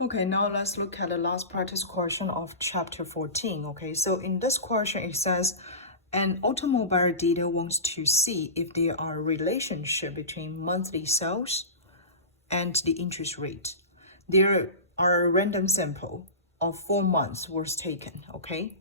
Okay, now let's look at the last practice question of chapter 14. Okay, so in this question, it says, an automobile dealer wants to see if there are a relationship between monthly sales and the interest rate. There are a random sample of 4 months was taken, okay?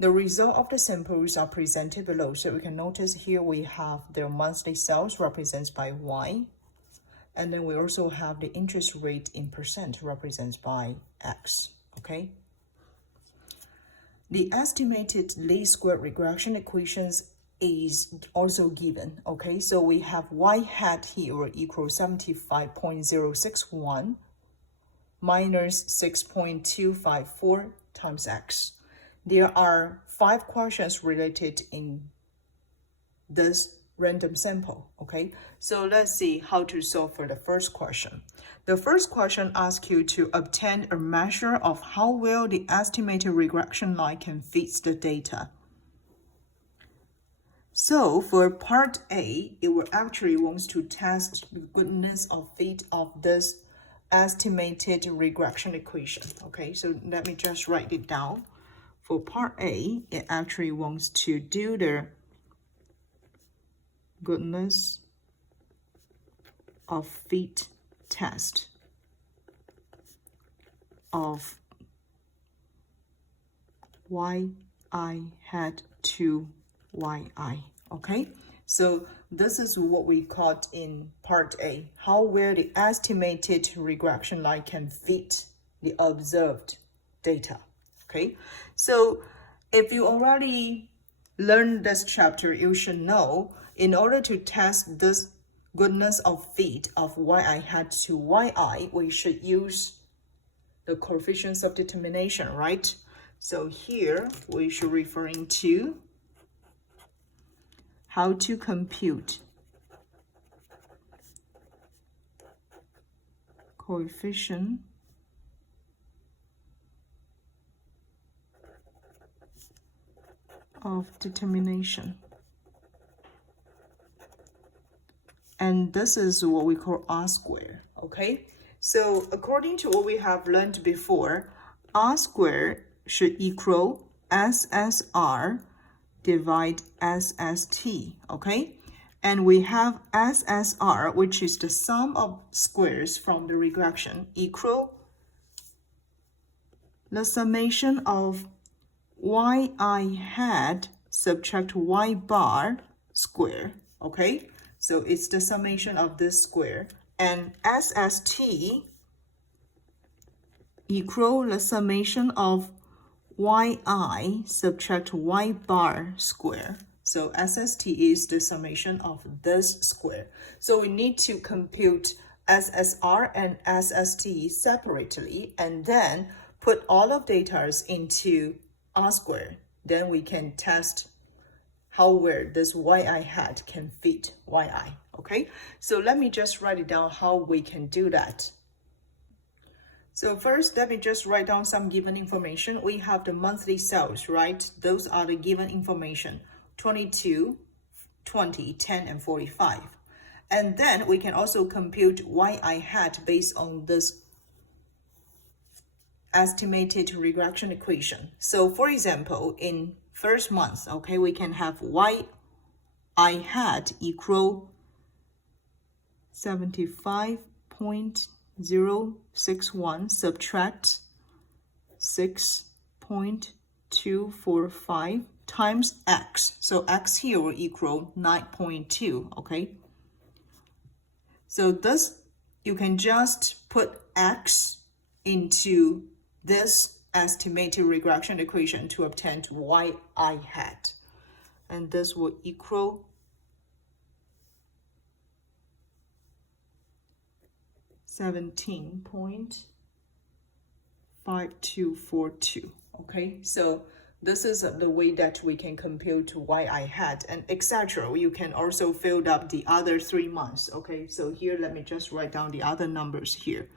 The result of the samples are presented below. So we can notice here we have their monthly sales represented by Y. And then we also have the interest rate in percent represented by X, okay? The estimated least squared regression equations is also given, okay? So we have Y hat here will equal 75.061 minus 6.254 times X. There are 5 questions related in this random sample, okay? So let's see how to solve for the first question. The first question asks you to obtain a measure of how well the estimated regression line can fit the data. So for part A, it will actually wants to test the goodness of fit of this estimated regression equation, okay? So let me just write it down. For part A, it actually wants to do the goodness of fit test of yi hat to yi, okay? So this is what we caught in part A, how well the estimated regression line can fit the observed data, okay? So if you already learned this chapter, you should know in order to test this goodness of fit of yi hat to yi, we should use the coefficients of determination, right? So here we should referring to how to compute coefficient of determination. And this is what we call R square, okay? So according to what we have learned before, R square should equal SSR divide SST, okay? And we have SSR, which is the sum of squares from the regression, equal the summation of yi hat subtract y bar square, okay? So it's the summation of this square. And SST equal the summation of yi subtract y bar square. So SST is the summation of this square. So we need to compute SSR and SST separately and then put all of data into R square. Then we can test how well this yi hat can fit yi, okay? So let me just write it down how we can do that. So first, let me just write down some given information. We have the monthly sales, right? Those are the given information, 22, 20, 10, and 45. And then we can also compute yi hat based on this estimated regression equation. So for example, in first month, okay, we can have yi hat equal 75.061 subtract 6.245 times x. So x here will equal 9.2, okay? So this, you can just put x into this estimated regression equation to obtain yi hat. And this will equal 17.5242, okay? So this is the way that we can compute yi hat and etc. You can also fill up the other 3 months, okay? So here, let me just write down the other numbers here.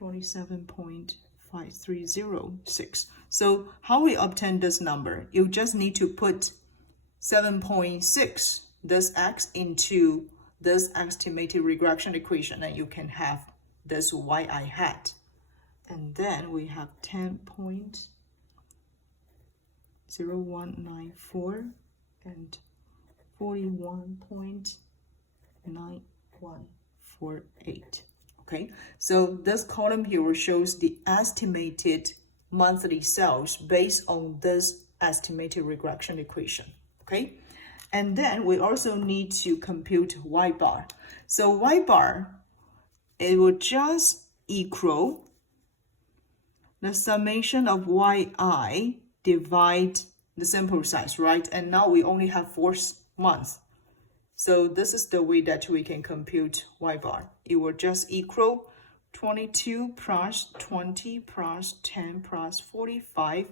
27.5306. So how we obtain this number? You just need to put 7.6, this x, into this estimated regression equation, and you can have this yi hat. And then we have 10.0194 and 41.9148. Okay, so this column here shows the estimated monthly sales based on this estimated regression equation. Okay, and then we also need to compute y bar. So y bar, it will just equal the summation of yi divide the sample size, right? And now we only have 4 months. So this is the way that we can compute y bar. It will just equal 22 plus 20 plus 10 plus 45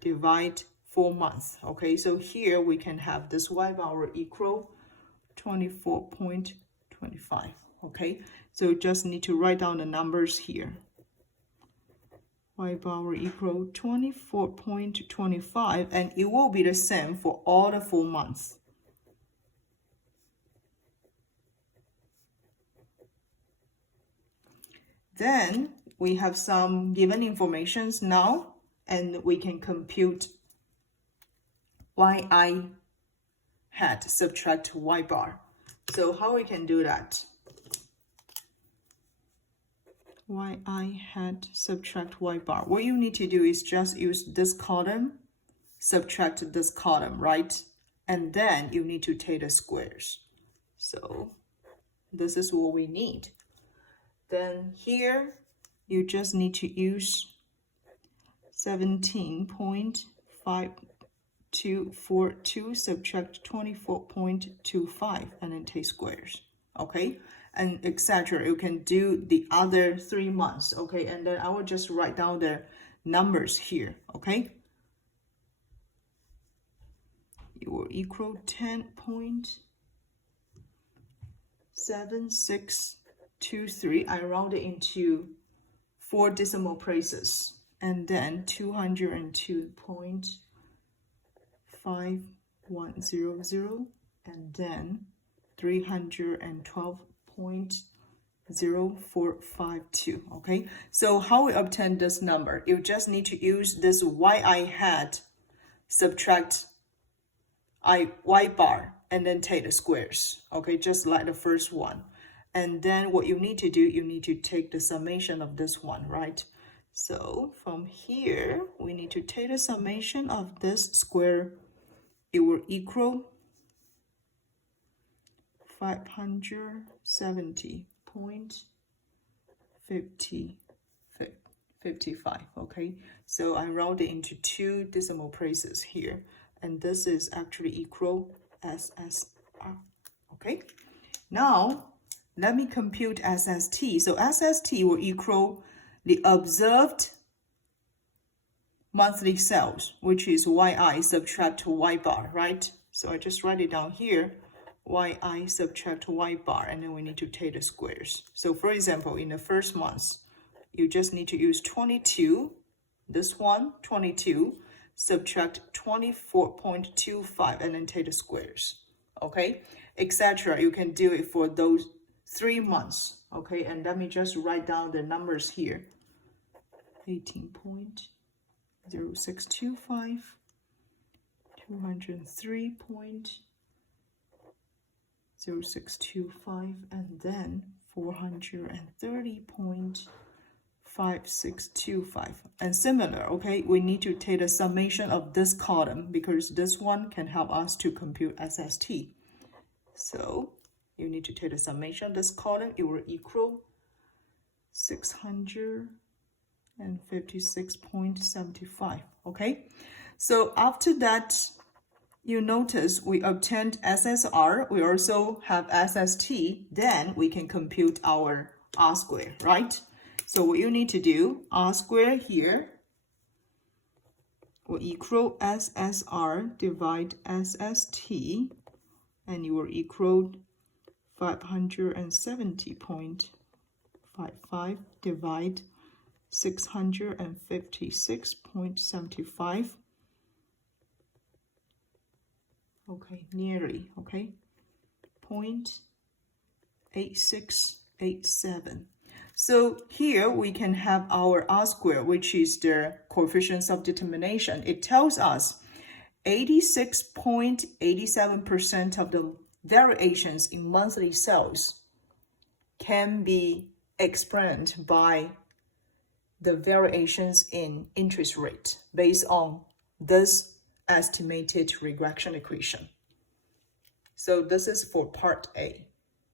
divide 4 months. Okay, so here we can have this y bar will equal 24.25. Okay, so just need to write down the numbers here. Y bar will equal 24.25, and it will be the same for all the 4 months. Then we have some given informations now, and we can compute yi hat subtract y bar. So how we can do that? Yi hat subtract y bar. What you need to do is just use this column, subtract this column, right? And then you need to take the squares. So this is what we need. Then here, you just need to use 17.5242 subtract 24.25 and then take squares, okay? And etc. You can do the other 3 months, okay? And then I will just write down the numbers here, okay? It will equal 10.7623. I round it into 4 decimal places, and then 202.5100, and then 312.0452. Okay, so how we obtain this number? You just need to use this yi hat subtract y bar and then take the squares. Okay, just like the first one. And then what you need to do, you need to take the summation of this one, right? So from here, we need to take the summation of this square. It will equal 570.55. Okay, so I round it into 2 decimal places here, and this is actually equal SSR. Okay, now let me compute SST. So SST will equal the observed monthly sales, which is yi subtract y bar, right? So I just write it down here, yi subtract y bar, and then we need to take the squares. So for example, in the first month, you just need to use 22, this one, 22, subtract 24.25, and then take the squares, okay? Etc. You can do it for those 3 months, okay? And let me just write down the numbers here. 18.0625, 203.0625, and then 430.5625. And similar, okay? We need to take the summation of this column because this one can help us to compute SST. So you need to take the summation of this column. It will equal 656.75. Okay, so after that, you notice we obtained SSR. We also have SST. Then we can compute our R square, right? So what you need to do, R square here will equal SSR divide SST, and you will equal 570.55 divide 656.75. Okay, nearly, okay, 0.8687. So here we can have our R squared, which is the coefficients of determination. It tells us 86.87% of the variations in monthly sales can be explained by the variations in interest rate based on this estimated regression equation. So this is for part A.